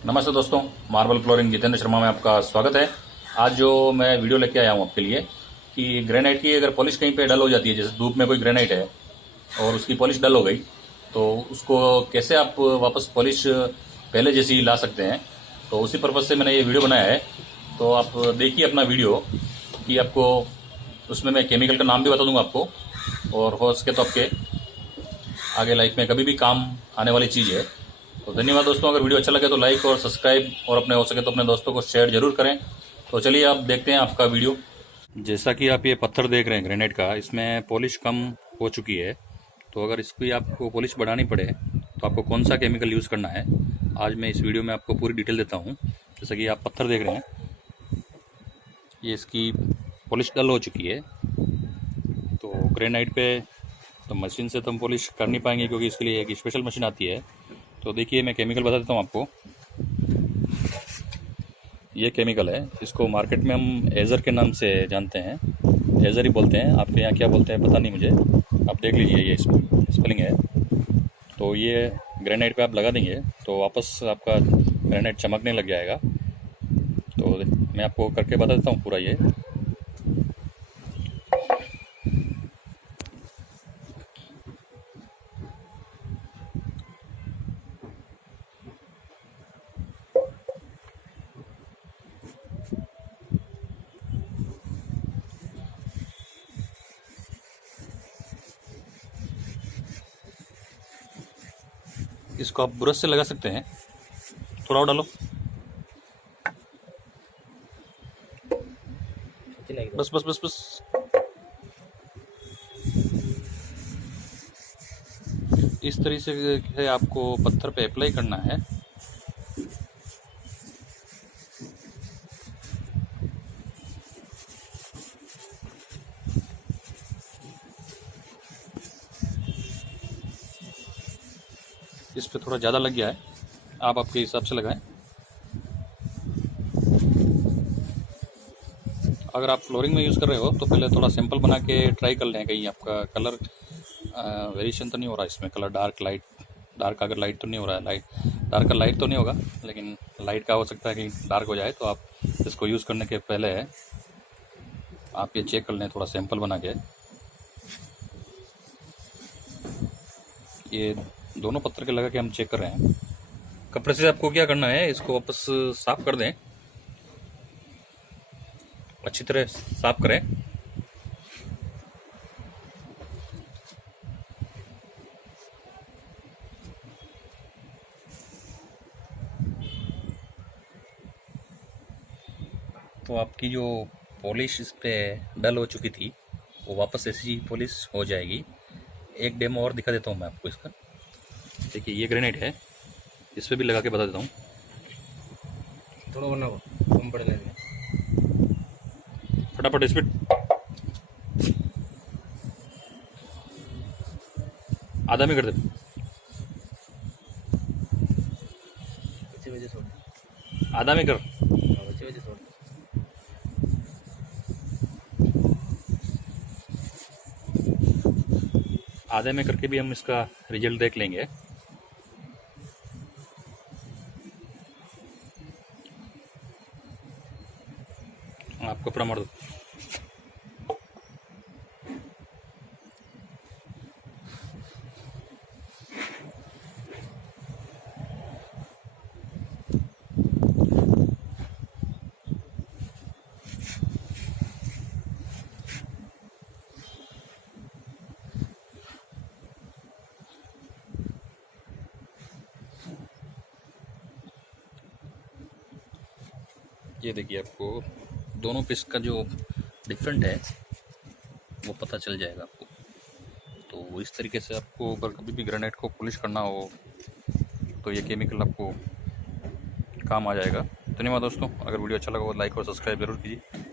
नमस्ते दोस्तों, marble flooring Jitendra Sharma में आपका स्वागत है। आज जो मैं वीडियो लेके आया हूँ आपके लिए कि ग्रेनाइट की अगर पॉलिश कहीं पे डल हो जाती है, जैसे धूप में कोई ग्रेनाइट है और उसकी पॉलिश डल हो गई, तो उसको कैसे आप वापस पॉलिश पहले जैसी ला सकते हैं। तो उसी पर्पज़ से मैंने ये वीडियो बनाया है। तो आप देखिए अपना वीडियो कि आपको उसमें मैं केमिकल का नाम भी बता दूंगा आपको, और हो सके तो आपके आगे लाइफ में कभी भी काम आने वाली चीज़ है। तो धन्यवाद दोस्तों, अगर वीडियो अच्छा लगे तो लाइक और सब्सक्राइब, और अपने हो सके तो अपने दोस्तों को शेयर जरूर करें। तो चलिए आप देखते हैं आपका वीडियो। जैसा कि आप ये पत्थर देख रहे हैं ग्रेनाइट का, इसमें पॉलिश कम हो चुकी है। तो अगर इसकी आपको पॉलिश बढ़ानी पड़े तो आपको कौन सा केमिकल यूज़ करना है, आज मैं इस वीडियो में आपको पूरी डिटेल देता हूँ। जैसा कि आप पत्थर देख रहे हैं, ये इसकी पॉलिश डल हो चुकी है। तो ग्रेनाइट पे तो मशीन से तो हम पॉलिश कर नहीं पाएंगे, क्योंकि इसके लिए एक स्पेशल मशीन आती है। तो देखिए मैं केमिकल बता देता हूँ आपको। ये केमिकल है, इसको मार्केट में हम एज़र के नाम से जानते हैं, एज़र ही बोलते हैं। आपके यहाँ क्या बोलते हैं पता नहीं मुझे, आप देख लीजिए, ये स्पेलिंग है। तो ये ग्रेनाइट पे आप लगा देंगे तो वापस आपका ग्रेनाइट चमकने लग जाएगा। तो मैं आपको करके बता देता हूँ पूरा ये। इसको आप ब्रश से लगा सकते हैं, थोड़ा और डालो, बस बस बस बस। इस तरीके से आपको पत्थर पे अप्लाई करना है। इस पे थोड़ा ज़्यादा लग गया है, आप आपके हिसाब से लगाएं। अगर आप फ्लोरिंग में यूज़ कर रहे हो तो पहले थोड़ा सैंपल बना के ट्राई कर लें, कहीं आपका कलर वेरिएशन तो नहीं हो रहा है इसमें। कलर डार्क लाइट, डार्क अगर लाइट तो नहीं हो रहा है, लाइट डार्क का लाइट तो नहीं होगा, लेकिन लाइट का हो सकता है कि डार्क हो जाए। तो आप इसको यूज़ करने के पहले आप ये चेक कर लें थोड़ा सैंपल बना के। ये दोनों पत्थर के लगा के हम चेक कर रहे हैं। कपड़े से आपको क्या करना है, इसको वापस साफ कर दें, अच्छी तरह साफ करें। तो आपकी जो पॉलिश इस पे डल हो चुकी थी, वो वापस ऐसी पॉलिश हो जाएगी। एक डेमो और दिखा देता हूँ मैं आपको इसका। देखिए ये ग्रेनाइट है, इस पर भी लगा के बता देता हूँ। थोड़ा वरना कम पड़ जाएगा। फटाफट इस पर आधा में कर दे, वैसे वजह छोड़, आधा में कर। वैसे वजह छोड़। आधे में करके भी हम इसका रिजल्ट देख लेंगे। आप कपड़ा मार दो। ये देखिए आपको दोनों पीस का जो डिफरेंट है वो पता चल जाएगा आपको। तो इस तरीके से आपको अगर कभी भी ग्रेनाइट को पॉलिश करना हो तो ये केमिकल आपको काम आ जाएगा। धन्यवाद दोस्तों, अगर वीडियो अच्छा लगा तो लाइक और सब्सक्राइब जरूर कीजिए।